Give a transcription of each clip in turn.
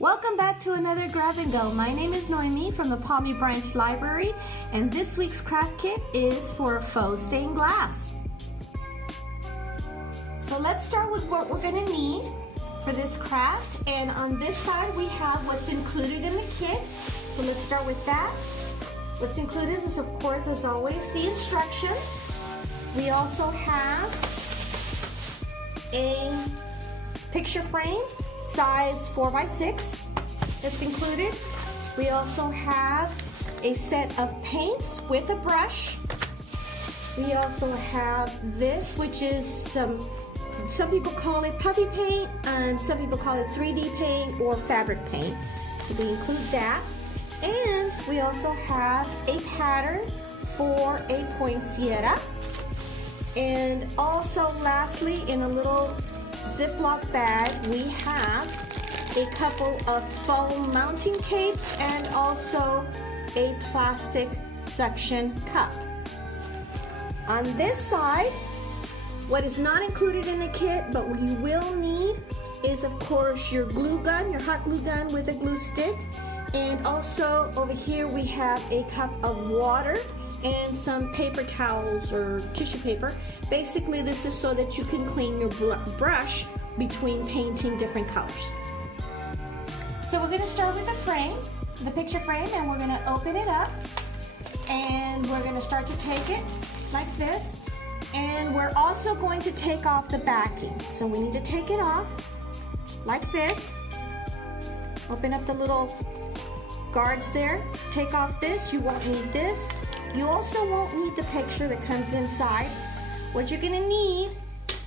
Welcome back to another Grab-N-Go. My name is Noemi from the Palmy Branch Library, and this week's craft kit is for faux stained glass. So let's start with what we're going to need for this craft, and on this side we have what's included in the kit. So let's start with that. What's included is, of course, as always, the instructions. We also have a picture frame size 4x6 that's included. We also have a set of paints with a brush. We also have this, which is some people call it puffy paint and some people call it 3D paint or fabric paint. So we include that. And we also have a pattern for a poinsettia. And also lastly, in a little Ziploc bag, we have a couple of foam mounting tapes and also a plastic suction cup. On this side, what is not included in the kit but you will need is, of course, your glue gun, your hot glue gun with a glue stick. And also over here we have a cup of water and some paper towels or tissue paper. Basically, this is so that you can clean your brush between painting different colors. So we're going to start with the frame, the picture frame, and we're going to open it up, and we're going to start to take it like this, and we're also going to take off the backing. So we need to take it off like this. Open up the little guards there, take off this. You won't need this. You also won't need the picture that comes inside. What you're gonna need,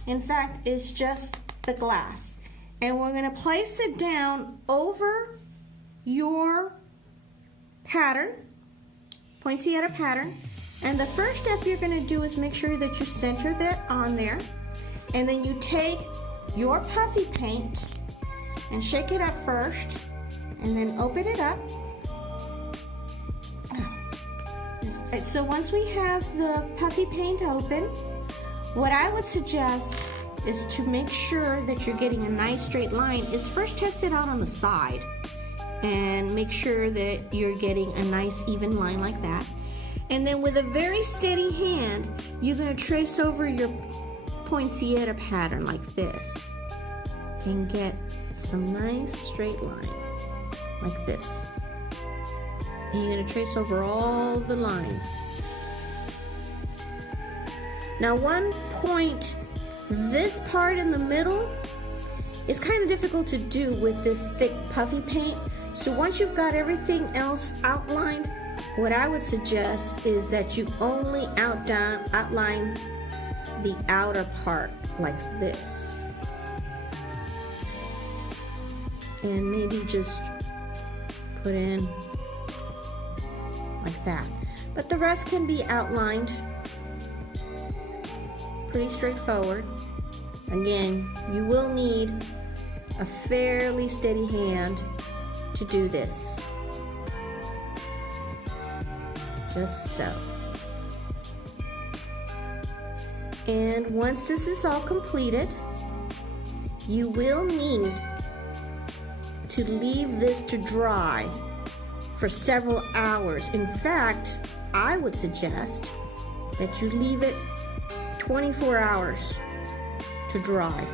in fact, is just the glass. And we're gonna place it down over your pattern, poinsettia pattern. And the first step you're gonna do is make sure that you center that on there. And then you take your puffy paint and shake it up first, and then open it up. Right, so once we have the puffy paint open, what I would suggest is to make sure that you're getting a nice straight line is first test it out on the side and make sure that you're getting a nice even line like that. And then with a very steady hand, you're going to trace over your poinsettia pattern like this and get some nice straight line like this. And you're going to trace over all the lines. Now, one point, this part in the middle is kind of difficult to do with this thick puffy paint. So once you've got everything else outlined, what I would suggest is that you only outline the outer part like this. And maybe just put in like that. But the rest can be outlined pretty straightforward. Again, you will need a fairly steady hand to do this. Just so. And once this is all completed, you will need to leave this to dry for several hours. In fact, I would suggest that you leave it 24 hours to dry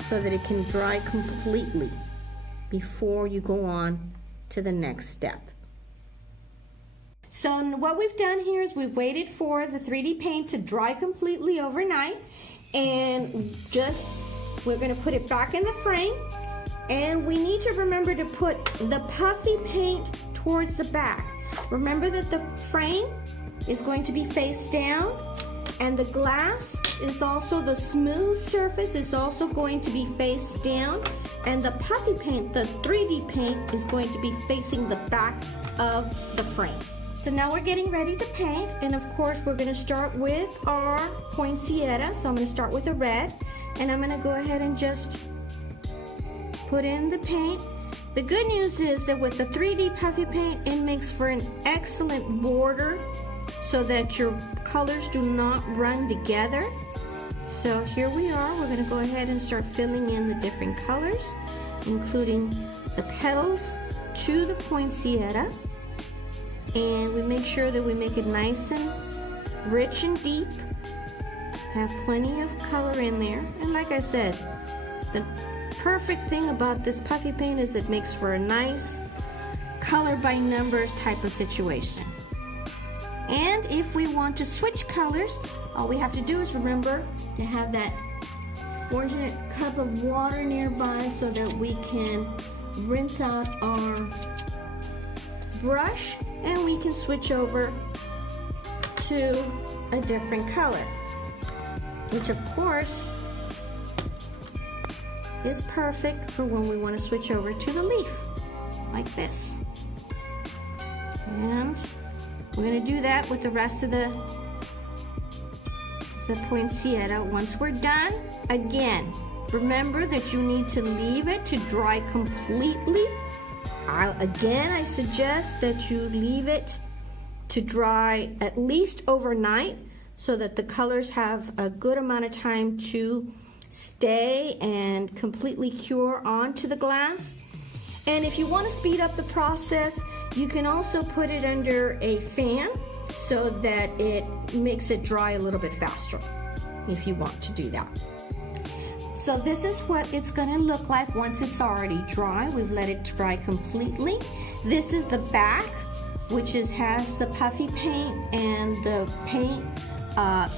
so that it can dry completely before you go on to the next step. So what we've done here is we've waited for the 3D paint to dry completely overnight, and we're going to put it back in the frame, and we need to remember to put the puffy paint towards the back. Remember that the frame is going to be face down, and the glass is also, the smooth surface is also going to be face down, and the puffy paint, the 3D paint, is going to be facing the back of the frame. So now we're getting ready to paint, and of course we're going to start with our poinsettia. So I'm going to start with the red, and I'm going to go ahead and just put in the paint. The good news is that with the 3D puffy paint, it makes for an excellent border so that your colors do not run together. So here we are, we're going to go ahead and start filling in the different colors. including the petals to the poinsettia, and we make sure that we make it nice and rich and deep, have plenty of color in there. And like I said, the perfect thing about this puffy paint is it makes for a nice color by numbers type of situation. And if we want to switch colors, all we have to do is remember to have that fortunate cup of water nearby so that we can rinse out our brush and we can switch over to a different color, which of course is perfect for when we want to switch over to the leaf, like this. And we're going to do that with the rest of the poinsettia. Once we're done, again, remember that you need to leave it to dry completely. I suggest that you leave it to dry at least overnight so that the colors have a good amount of time to stay and completely cure onto the glass. And if you want to speed up the process, you can also put it under a fan so that it makes it dry a little bit faster if you want to do that. So this is what it's going to look like once it's already dry. We've let it dry completely. This is the back, which has the puffy paint and the paint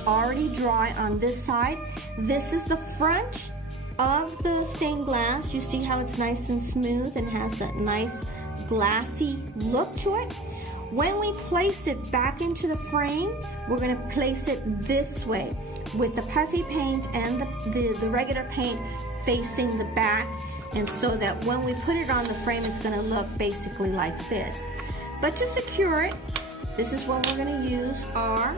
already dry on this side. This is the front of the stained glass. You see how it's nice and smooth and has that nice glassy look to it. When we place it back into the frame, we're going to place it this way with the puffy paint and the regular paint facing the back, and so that when we put it on the frame, it's going to look basically like this. But to secure it, this is when we're going to use our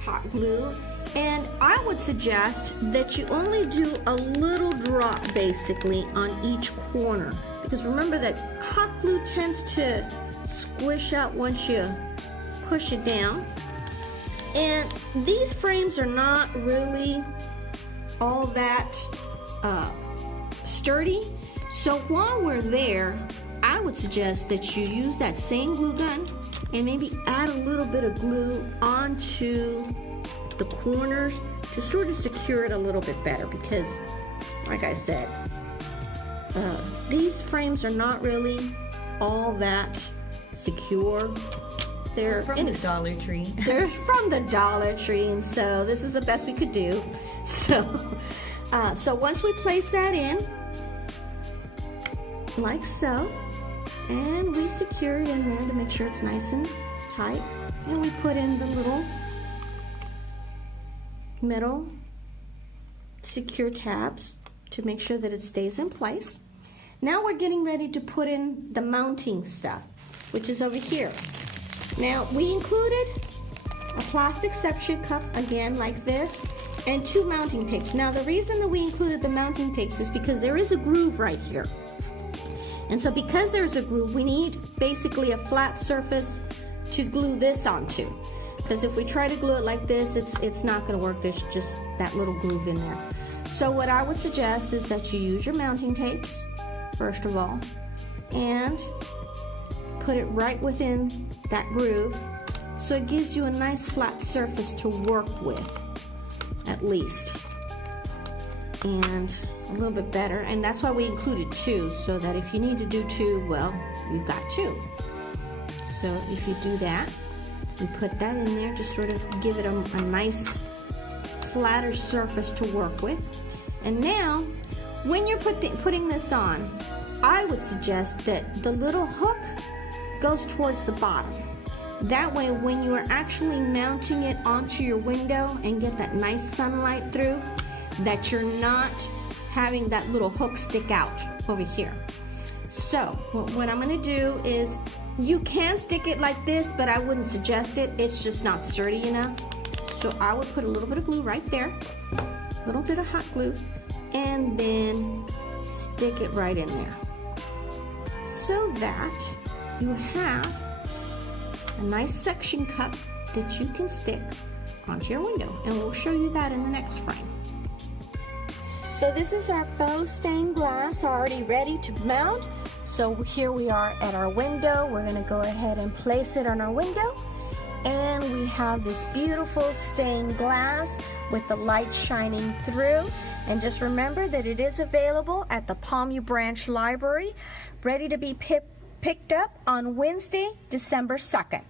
hot glue. And I would suggest that you only do a little drop basically on each corner, because remember that hot glue tends to squish out once you push it down. And these frames are not really all that sturdy. So while we're there, I would suggest that you use that same glue gun and maybe add a little bit of glue onto the corners to sort of secure it a little bit better, because like I said, these frames are not really all that secure. They're from the Dollar Tree. They're from the Dollar Tree, and so this is the best we could do. So once we place that in, like so, and we secure it in there to make sure it's nice and tight, and we put in the little metal secure tabs to make sure that it stays in place. Now we're getting ready to put in the mounting stuff, which is over here. Now we included a plastic suction cup, again like this, and 2 mounting tapes. Now the reason that we included the mounting tapes is because there is a groove right here. And so because there's a groove, we need basically a flat surface to glue this onto. Because if we try to glue it like this, it's not going to work. There's just that little groove in there. So what I would suggest is that you use your mounting tapes, first of all, and put it right within that groove, so it gives you a nice flat surface to work with, at least, and a little bit better. And that's why we included 2, so that if you need to do 2, well, you've got 2. So if you do that, you put that in there to sort of give it a nice flatter surface to work with. And now when you're putting this on, I would suggest that the little hook goes towards the bottom. That way when you are actually mounting it onto your window and get that nice sunlight through, that you're not having that little hook stick out over here. So what I'm going to do is, you can stick it like this, but I wouldn't suggest it. It's just not sturdy enough. So I would put a little bit of glue right there, a little bit of hot glue, and then stick it right in there, so that you have a nice suction cup that you can stick onto your window. And we'll show you that in the next frame. So this is our faux stained glass already ready to mount. So here we are at our window. We're going to go ahead and place it on our window. And we have this beautiful stained glass with the light shining through. And just remember that it is available at the Palmview Branch Library, ready to be picked up on Wednesday, December 2nd.